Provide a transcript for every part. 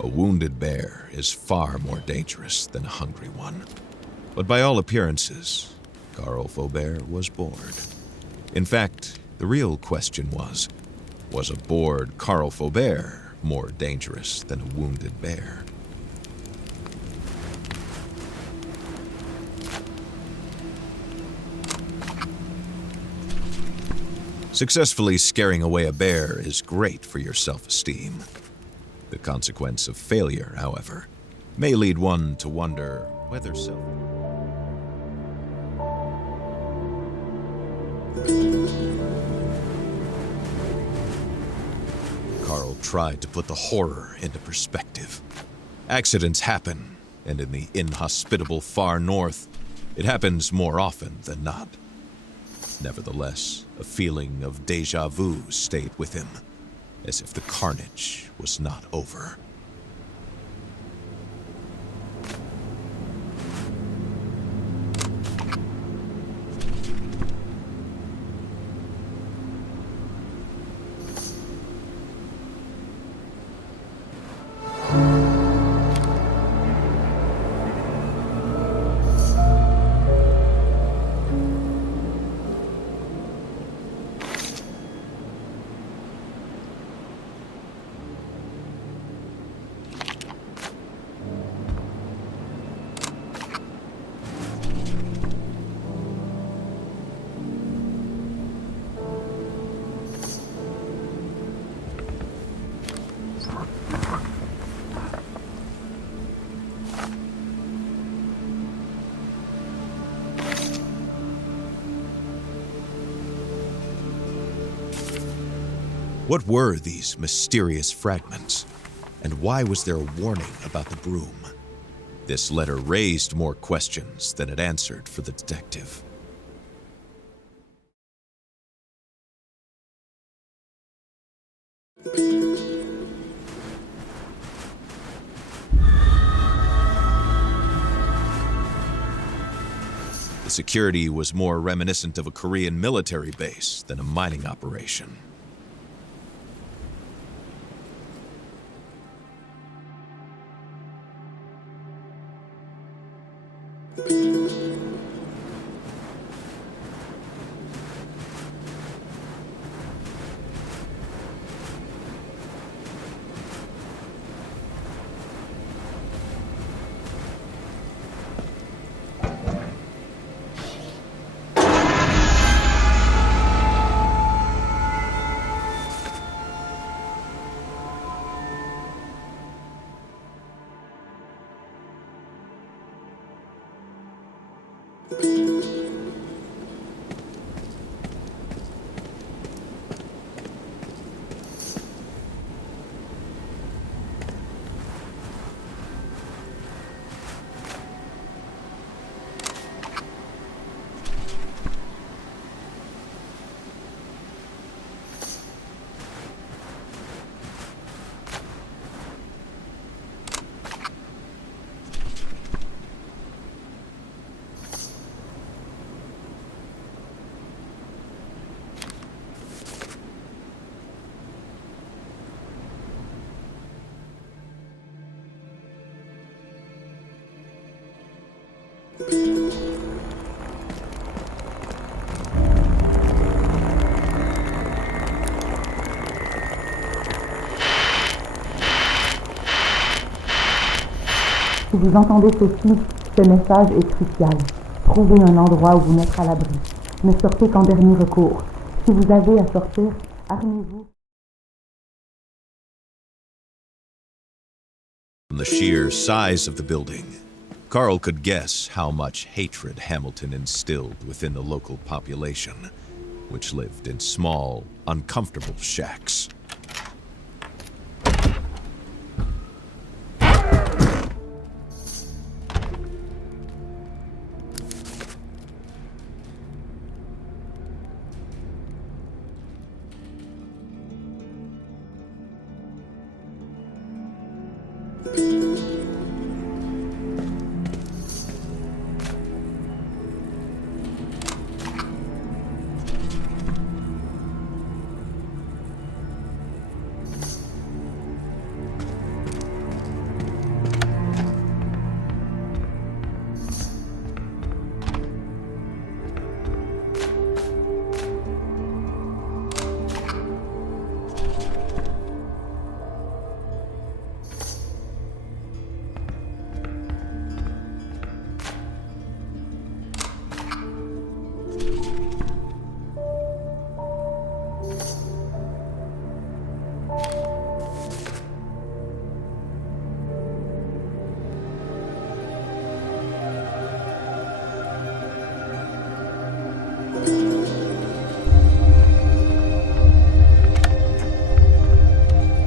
A wounded bear is far more dangerous than a hungry one. But by all appearances, Carl Faubert was bored. In fact, the real question was a bored Carl Faubert more dangerous than a wounded bear? Successfully scaring away a bear is great for your self-esteem. The consequence of failure, however, may lead one to wonder whether Carl tried to put the horror into perspective. Accidents happen, and in the inhospitable far north, it happens more often than not. Nevertheless, a feeling of déjà vu stayed with him, as if the carnage was not over. What were these mysterious fragments? And why was there a warning about the Brume? This letter raised more questions than it answered for the detective. The security was more reminiscent of a Korean military base than a mining operation. Si vous entendez ceci, ce message est crucial. Trouvez un endroit où vous mettre à l'abri. Ne sortez qu'en dernier recours. Si vous avez à sortir, armez-vous. From the sheer size of the building, Carl could guess how much hatred Hamilton instilled within the local population. which lived in small, uncomfortable shacks.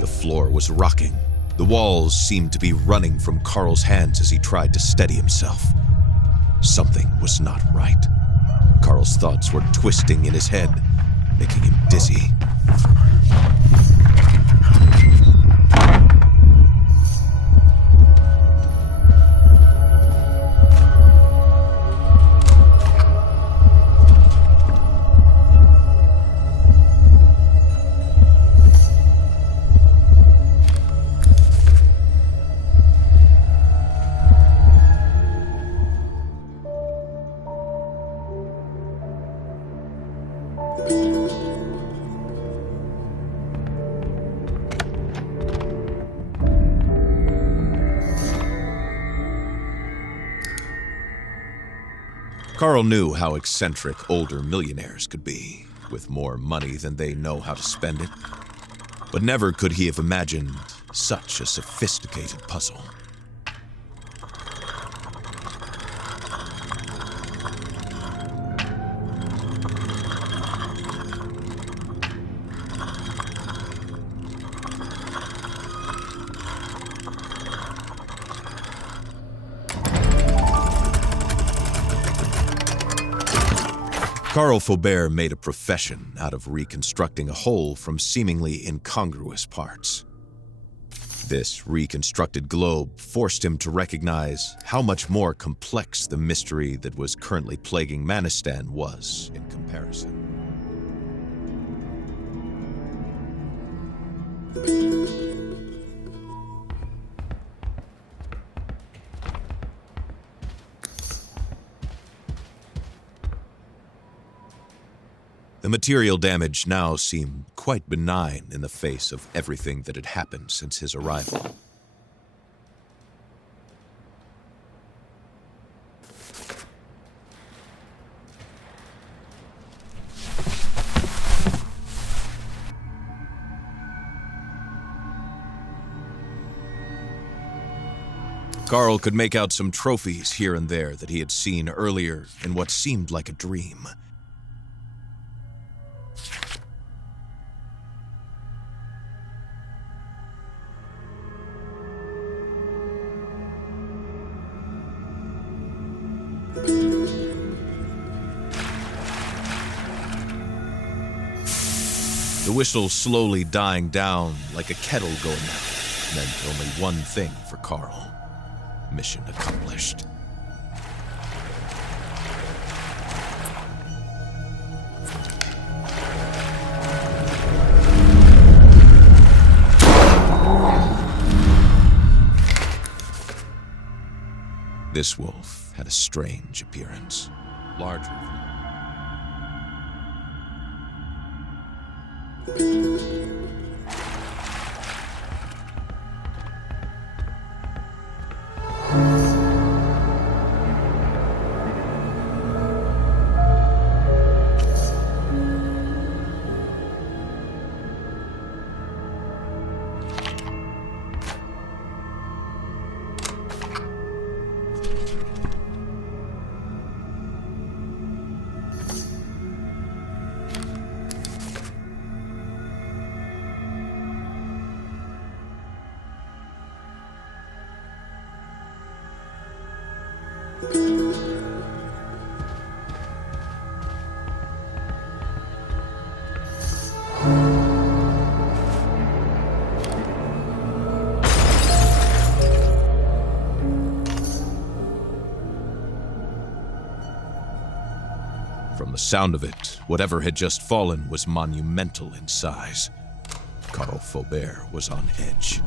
The floor was rocking. The walls seemed to be running from Carl's hands as he tried to steady himself. Something was not right. Carl's thoughts were twisting in his head, making him dizzy. Carl knew how eccentric older millionaires could be, with more money than they know how to spend it. But never could he have imagined such a sophisticated puzzle. Carl Faubert made a profession out of reconstructing a whole from seemingly incongruous parts. This reconstructed globe forced him to recognize how much more complex the mystery that was currently plaguing Manastan was in comparison. The material damage now seemed quite benign in the face of everything that had happened since his arrival. Carl could make out some trophies here and there that he had seen earlier in what seemed like a dream. The whistle slowly dying down like a kettle going out meant only one thing for Carl. Mission accomplished. This wolf had a strange appearance, larger than From the sound of it, whatever had just fallen was monumental in size. Carl Faubert was on edge.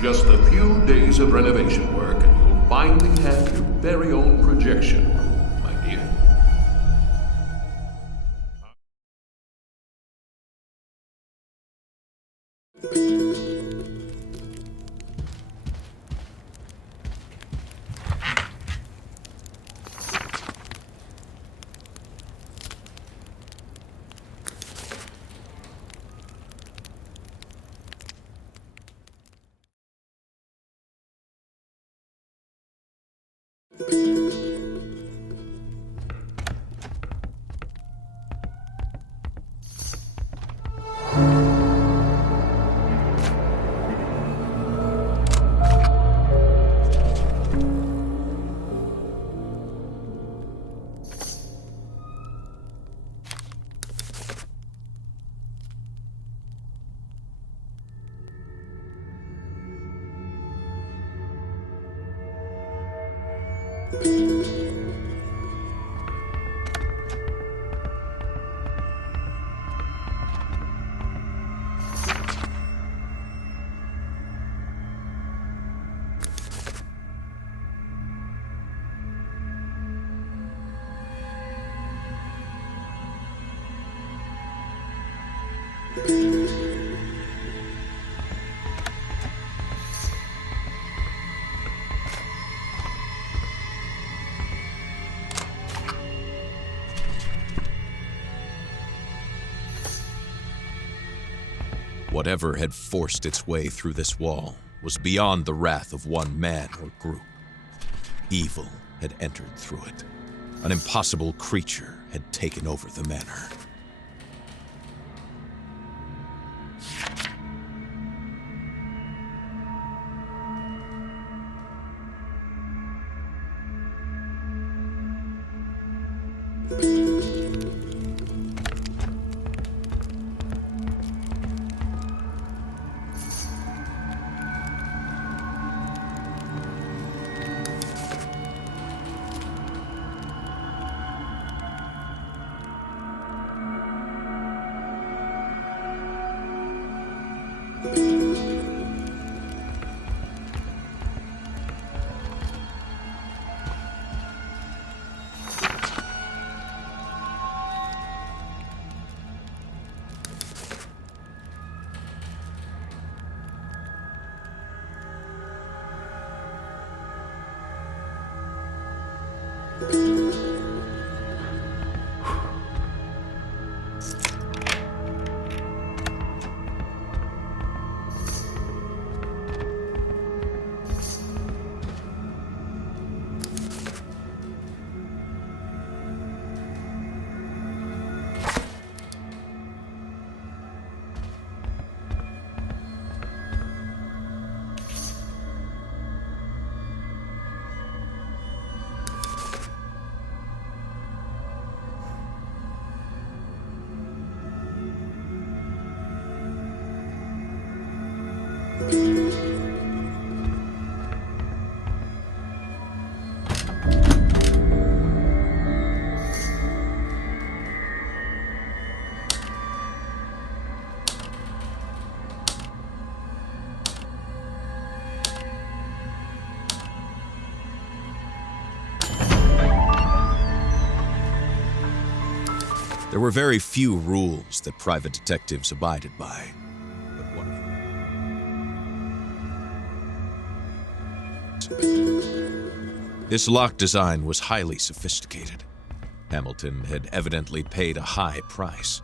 Just a few days of renovation work and you'll finally have your very own projection room, my dear. Whatever had forced its way through this wall was beyond the wrath of one man or group. Evil had entered through it. An impossible creature had taken over the manor. There were very few rules that private detectives abided by, but one of them doors. This lock design was highly sophisticated. Hamilton had evidently paid a high price.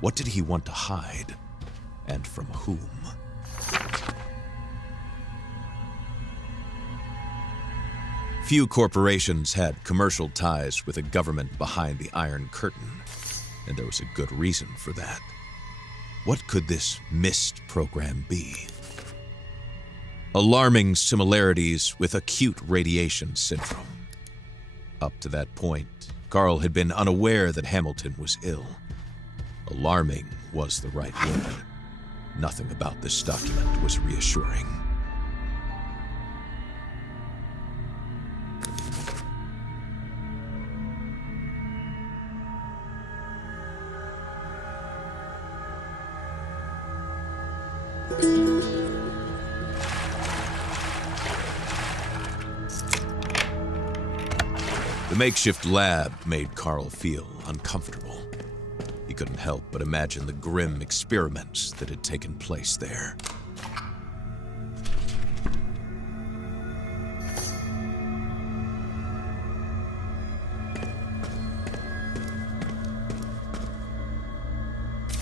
What did he want to hide? And from whom? Few corporations had commercial ties with a government behind the Iron Curtain, and there was a good reason for that. What could this MIST program be? Alarming similarities with acute radiation syndrome. Up to that point, Carl had been unaware that Hamilton was ill. Alarming was the right word. Nothing about this document was reassuring. The makeshift lab made Carl feel uncomfortable. He couldn't help but imagine the grim experiments that had taken place there.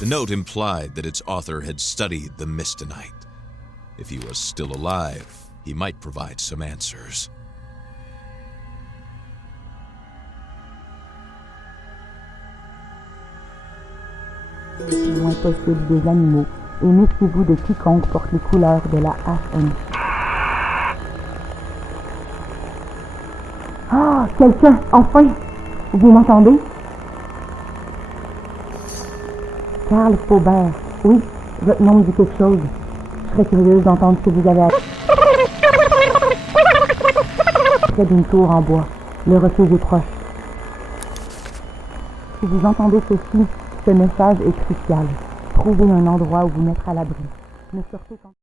The note implied that its author had studied the Mistonite. If he was still alive, he might provide some answers. Le moins possible des animaux et méfiez-vous de quiconque porte les couleurs de la HN. Ah, quelqu'un, enfin! Vous m'entendez? Carl Faubert. Oui, votre nom me dit quelque chose. Je serais curieuse d'entendre ce que vous avez à... Près d'une tour en bois. Le refuge est proche. Si vous entendez ceci, ce message est crucial. Trouvez un endroit où vous mettre à l'abri. Ne sortez qu'en...